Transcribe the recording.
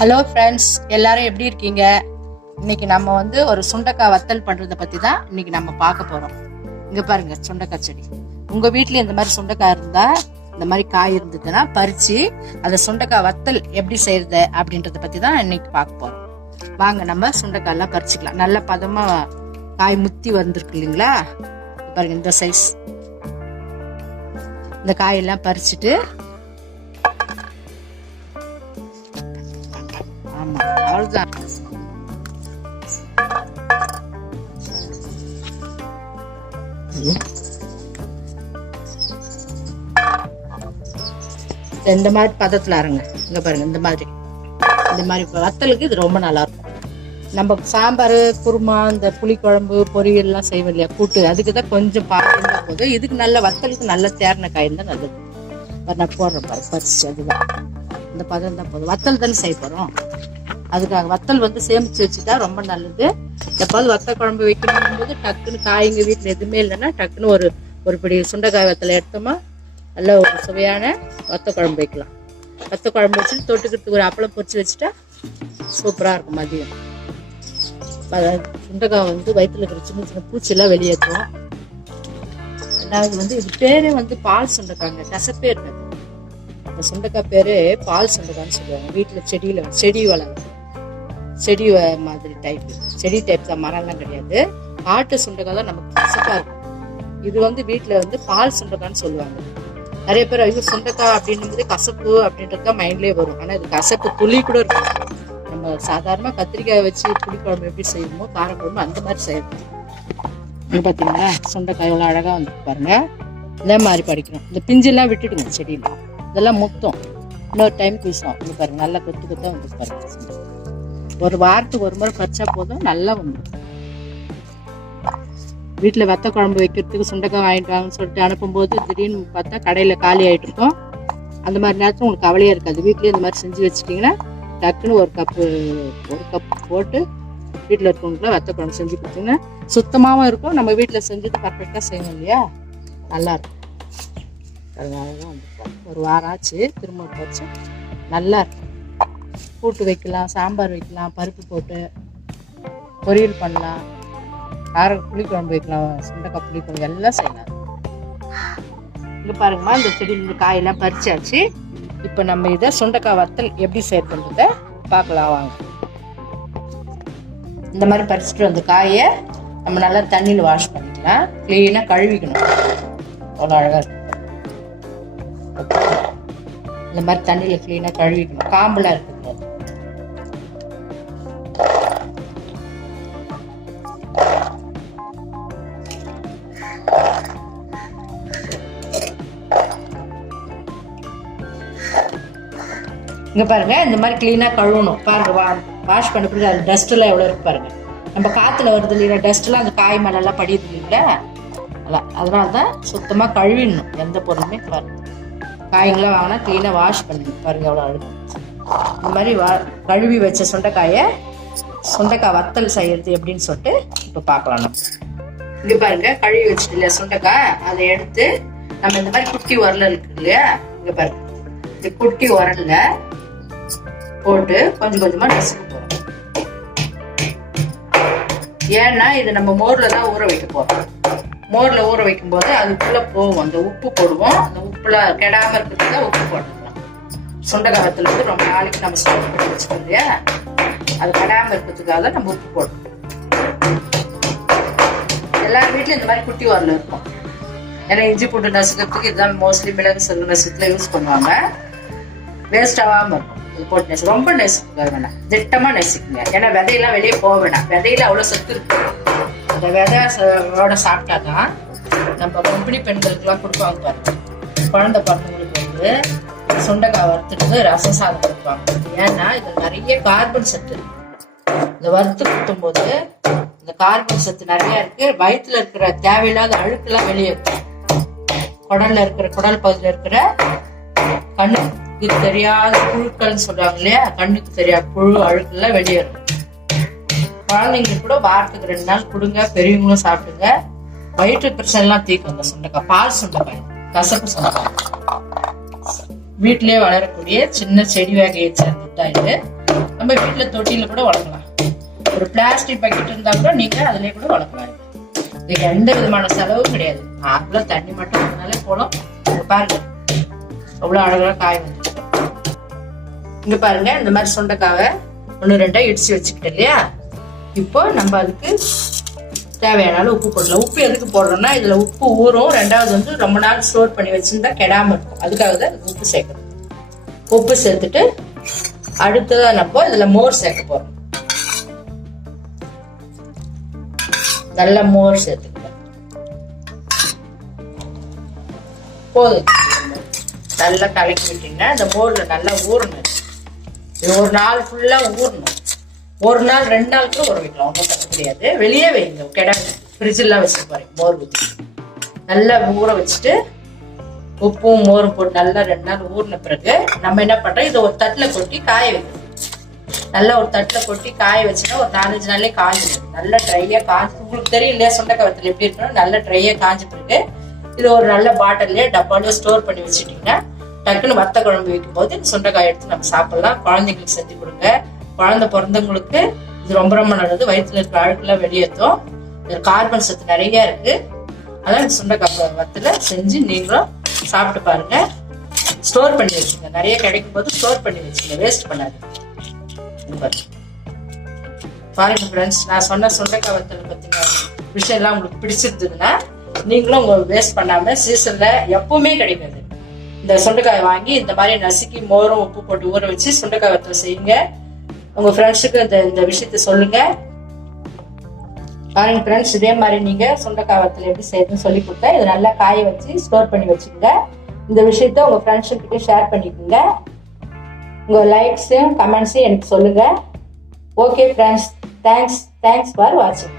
Hello friends, எல்லாரும் எப்படி இருக்கீங்க? இன்னைக்கு நம்ம ஒரு சுண்டக்காய் வத்தல் பண்றதை பத்தி தான் இன்னைக்கு நம்ம பார்க்க போறோம். இங்க பாருங்க, சுண்டக்காய் செடி. உங்க வீட்ல இந்த மாதிரி சுண்டக்காய் இருந்தா, இந்த மாதிரி காய் இருந்ததுன்னா பறிச்சு அதை சுண்டக்காய் வத்தல் எப்படி செய்யறது அப்படின்றத பத்தி தான் இன்னைக்கு பார்க்க போறோம். வாங்க நம்ம சுண்டக்காய் எல்லாம் பறிச்சுக்கலாம். நல்ல பதமா காய் முத்தி வந்திருக்கு இல்லைங்களா? பாருங்க, இந்த சைஸ். இந்த காயெல்லாம் பறிச்சுட்டு அவ்வளவுதான். இந்த மாதிரி பதத்துல அரைங்க. இங்க பாருங்க, இந்த மாதிரி வத்தலுக்கு இது ரொம்ப நல்லா இருக்கும். நம்ம சாம்பார், குருமா, இந்த புளிக்குழம்பு, பொரியல் எல்லாம் செய்வோம் இல்லையா, கூட்டு, அதுக்குதான் கொஞ்சம் பாருந்தா போதும். இதுக்கு நல்ல வத்தலுக்கு நல்ல தேர்ன காய் தான் நல்லது. நான் போடுறேன் பாரு, பறிச்சு. அதுதான் இந்த பதம் தான் போதும். வத்தல் தானே செய்ய போறோம், அதுக்காக வத்தல் சேமிச்சு வச்சுட்டா ரொம்ப நல்லது. எப்பாவது வத்தல் குழம்பு வைக்கணும் போது டக்குன்னு காய்ங்க வீட்டுல எதுவுமே இல்லைன்னா டக்குன்னு ஒரு பிடி சுண்டைக்காய் வத்தலை எடுத்தோமா நல்ல ஒரு சுவையான வத்த குழம்பு வைக்கலாம். வத்த குழம்பு வச்சுட்டு தொட்டுக்கிறதுக்கு ஒரு அப்பளம் பொரிச்சு வச்சுட்டா சூப்பரா இருக்கும். மதியம் சுண்டைக்காய் வயிற்றுல இருக்கிற சின்ன சின்ன பூச்செல்லாம் வெளியேற்றும். ரெண்டாவது இது பேரே பால் சுண்டைக்காங்க, கசப்பே இருக்காது. இந்த சுண்டைக்காய் பேரு பால் சுண்டைக்கான்னு சொல்லுவாங்க. வீட்டுல செடி வளரும், செடி மாதிரி டைப், செடி டைப் தான், மரம்லாம் கிடையாது. காட்டு சுண்டைக்காய் தான் நமக்கு கசப்பா இருக்கும். இது வீட்டுல பால் சுண்டைக்கான்னு சொல்லுவாங்க. நிறைய பேர் ஐயோ சுண்டைக்காய் அப்படின்னும் கசப்பு அப்படின்றது தான் மைண்ட்லயே வரும். ஆனா இது கசப்பு புளி கூட இருக்கும். நம்ம சாதாரண கத்திரிக்காய் வச்சு புளி குழம்பு எப்படி செய்யணுமோ, காரக்குழம்பு அந்த மாதிரி செய்யணும். பாத்தீங்களா, சுண்டைக்காய் எவ்வளவு அழகா பாருங்க. இதே மாதிரி பறிக்கணும். இந்த பிஞ்செல்லாம் விட்டுடுங்க செடியில, இதெல்லாம் முத்தம் இன்னொரு டைம் பீசும். இது பாருங்க, நல்லா கொத்து கொத்தா பாருங்க. ஒரு வாரத்துக்கு ஒரு முறை பறிச்சா போதும், நல்லா வீட்டுல வத்த குழம்பு வைக்கிறதுக்கு சுண்டைக்காய் வாங்கிட்டு வாங்கன்னு சொல்லிட்டு அனுப்பும்போது திடீர்னு பார்த்தா கடையில காலி ஆயிட்டு இருக்கும். அந்த மாதிரி நேரத்துல உங்களுக்கு கவலையா இருக்காது. வீட்லயே இந்த மாதிரி செஞ்சு வச்சுட்டீங்கன்னா டக்குன்னு ஒரு கப் போட்டு வீட்டுல இருக்கவங்களுக்குள்ள வத்த குழம்பு செஞ்சு கொடுத்தீங்கன்னா சுத்தமாவும் இருக்கும். நம்ம வீட்டுல செஞ்சுட்டு பர்ஃபெக்டா செய்யணும் இல்லையா, நல்லா இருக்கும். ஒரு வாரம் ஆச்சு, திரும்ப வச்சு நல்லா இருக்கும். கூட்டு வைக்கலாம், சாம்பார் வைக்கலாம், பருப்பு போட்டு பொரியல் பண்ணலாம், புளிக்குழம்பு வைக்கலாம், சுண்டைக்காய் புளிக்குழம்பு எல்லாம் செய்யலாம். இங்க பாருங்கம்மா, இந்த செடியில் இந்த காயெல்லாம் பறிச்சாச்சு. இப்ப நம்ம இதை சுண்டைக்காய் வத்தல் எப்படி செய்யறத பார்க்கலாம் வாங்க. இந்த மாதிரி பறிச்சுட்டு வந்த காயை நம்ம நல்லா தண்ணியில வாஷ் பண்ணிக்கலாம். கிளீனா கழுவிக்கணும். அவ்வளோ அழகா இருக்கும். இந்த மாதிரி தண்ணியில கிளீனா கழுவிக்கணும். காம்பெல்லாம் இருக்கு. இங்க பாருங்க, இந்த மாதிரி கிளீனா கழுவணும். பாருங்க, வாஷ் பண்ண பிறகு அது டஸ்ட் எல்லாம் எவ்வளவு இருக்கு பாருங்க. நம்ம காத்துல வருது இல்லையா டஸ்ட் எல்லாம், அந்த காய் மேல எல்லாம் படியுது இல்லைங்களா, அதனாலதான் சுத்தமா கழுவிடணும் எந்த பொருளுமே. பாருங்க, காய்களாம் வாங்கினா கிளீனா வாஷ் பண்ணுங்க. பாருங்க எவ்வளவு அழுகு. இந்த மாதிரி கழுவி வச்ச சுண்டைக்காய் வத்தல் செய்யறது எப்படின்னு சொல்லிட்டு இப்ப பாக்கலாம். நம்ம இங்க பாருங்க, கழுவி வச்சுட்டு இல்லையா சுண்டைக்காய், அதை எடுத்து நம்ம இந்த மாதிரி குட்டி உரல் இருக்கு இல்லையா, இங்க பாருங்க, இந்த குட்டி உரல்ல போட்டு கொஞ்சம் கொஞ்சமா நசுக்க போறோம். ஏன்னா இது நம்ம மோர்ல தான் ஊற வைக்க போறோம். மோர்ல ஊற வைக்கும் போது அதுக்குள்ள போகும். அந்த உப்பு போடுவோம். அந்த உப்புல கெடாம இருக்கிறதுக்கு உப்பு போட்டுக்கலாம். சுண்டைக்காய் வத்தல் ரொம்ப நாளைக்கு நம்ம ஸ்டோர் பண்ணி வச்சுக்கோம் இல்லையா, அது கெடாம இருக்கிறதுக்காக நம்ம உப்பு போடுவோம். எல்லார் வீட்லயும் இந்த மாதிரி குட்டி உரல் இருக்கும். ஏன்னா இஞ்சி பூண்டு நசுக்கிறதுக்கு இதுதான் மோஸ்ட்லி மிளகு சீரக நசுக்கத்துல யூஸ் பண்ணுவாங்க. வேஸ்ட் ஆகாம இருக்கும். இது போட்டு ரொம்ப நெசுக்க வேணாம், திட்டமா நெசுக்குங்க. ஏன்னா விதையெல்லாம் வெளியே போக வேணாம். விதையில அவ்வளவு சத்து இருக்கு. அந்த விதையோட சாப்பிட்டாதான் நம்ம கர்ப்பிணி பெண்களுக்கு எல்லாம் கொடுப்பாங்க பாருங்க. குழந்தை பிறந்தவங்களுக்கு சுண்டைக்காய் வறுத்துட்டு ரசம் சாதம் கொடுப்பாங்க. ஏன்னா இது நிறைய கார்பன் சத்து இருக்கு. இந்த வறுத்து குத்தும் போது இந்த கார்பன் சத்து நிறைய இருக்கு. வயிற்றுல இருக்கிற தேவையில்லாத அழுக்கெல்லாம் வெளியே இருக்கும். குடல் பகுதியில இருக்கிற கண்ணுக்கு தெரியாத புழுக்கள்னு சொல்றாங்க இல்லையா, கண்ணுக்கு தெரியாத புழு அழுக்கு எல்லாம் வெளியேறும். குழந்தைங்களுக்கு கூட வாரத்துக்கு 2 நாள் கொடுங்க. பெரியவங்களும் சாப்பிடுங்க. வயிற்று பிரச்சனை எல்லாம் தீர்க்கும். இந்த சுண்டைக்காய் பால் சுண்டைக்காய், கசப்பு சுண்டைக்காய் வீட்டிலேயே வளரக்கூடிய சின்ன செடி வகையை சேர்ந்துதான் இது. நம்ம வீட்டில் தொட்டியில் கூட வளர்க்கலாம். ஒரு பிளாஸ்டிக் பக்கெட் இருந்தால் கூட நீங்கள் அதிலே கூட வளர்க்கலாம். இதுக்கு எந்த விதமான செலவும் கிடையாது. நார்மலாக தண்ணி மட்டும் இருந்தாலே போதும். பாருங்க அவ்வளோ அழகாக காய் வந்துச்சு. இங்கே பாருங்க இந்த மாதிரி சுண்டைக்காவை 1-2 இடிச்சு வச்சுக்கிட்டேன் இல்லையா. இப்போ நம்ம அதுக்கு தேவையான அளவு உப்பு போடலாம். உப்பு எதுக்கு போடுறோம்னா இதுல உப்பு ஊறும். 2வது வந்து ரொம்ப நாள் ஸ்டோர் பண்ணி வச்சிருந்தா கெடாம இருக்கும். அதுக்காக தான் உப்பு சேர்க்கணும். உப்பு சேர்த்துட்டு அடுத்ததா நம்ம இதுல மோர் சேர்க்க போறோம். நல்ல மோர் சேர்த்துக்கலாம். போதும். நல்லா கலக்கி விட்டீங்கன்னா இந்த மோர்ல நல்லா ஊறணும். இது ஒரு நாள் ஃபுல்லா ஊறணும். ஒரு நாள் 2 நாள் கூட ஊற வைக்கலாம். ஒன்றும் தப்பு கிடையாது. வெளியே வைங்க. கிடாது ஃப்ரிட்ஜெல்லாம் வச்சுட்டு போறேன். மோர் ஊற்றி நல்லா ஊற வச்சுட்டு உப்பும் மோரும் போட்டு நல்லா 2 நாள் ஊறின பிறகு நம்ம என்ன பண்றோம், இதை ஒரு தட்டில் கொட்டி காய வைக்கணும். நல்லா ஒரு தட்டில் கொட்டி காய வச்சுன்னா ஒரு 4-5 நாள்லயே காஞ்சிடும். நல்லா ட்ரையா காஞ்சி, உங்களுக்கு தெரியும் இல்லையா சுண்டைக்காய் வத்தல் எப்படி இருக்கணும். நல்லா ட்ரையா காஞ்சி பிறகு இது ஒரு நல்ல பாட்டிலே டப்பாலோ ஸ்டோர் பண்ணி வச்சுட்டீங்கன்னா டக்குன்னு வத்த குழம்பு வைக்கும் போது இந்த சுண்டைக்காய் எடுத்து நம்ம சாப்பிடலாம். குழந்தைங்களுக்கு செஞ்சு கொடுங்க. குழந்தை பிறந்தவங்களுக்கு இது ரொம்ப ரொம்ப நல்லது. வயிற்றுல இருக்கிற அழுக்கெல்லாம் வெளியேற்றும். இதுல கார்பன் சத்து நிறைய இருக்கு. அதான் இந்த சுண்டைக்காய் வத்தல செஞ்சு நீங்களும் சாப்பிட்டு பாருங்க. ஸ்டோர் பண்ணி வச்சுங்க. நிறைய கிடைக்கும் போது ஸ்டோர் பண்ணி வச்சுங்க. வேஸ்ட் பண்ணாது. பாருங்க ஃப்ரெண்ட்ஸ், நான் சொன்ன சுண்டைக்காய் வத்தல் பத்தின விஷயம் எல்லாம் உங்களுக்கு பிடிச்சிருந்ததுன்னா நீங்களும் உங்க வேஸ்ட் பண்ணாம சீசன்ல எப்பவுமே கிடைக்காது இந்த சுண்டைக்காய் வாங்கி இந்த மாதிரி நசுக்கி மோரும் உப்பு போட்டு ஊற வச்சு சுண்டைக்காய் வத்தல் செய்யுங்க. உங்க ஃப்ரெண்ட்ஸுக்கு இந்த விஷயத்த சொல்லுங்க. பாருங்க ஃப்ரெண்ட்ஸ், இதே மாதிரி நீங்க சுண்டைக்காய் வத்தல் எப்படி செய்யணும்னு சொல்லி கொடுத்தா இதை நல்லா காய வச்சு ஸ்டோர் பண்ணி வச்சுக்கோங்க. இந்த விஷயத்த உங்க ஃப்ரெண்ட்ஸுக்கிட்ட ஷேர் பண்ணிக்கோங்க. உங்க லைக்ஸையும் கமெண்ட்ஸையும் எனக்கு சொல்லுங்க. ஓகே ஃப்ரெண்ட்ஸ், தேங்க்ஸ் ஃபார் வாட்சிங்.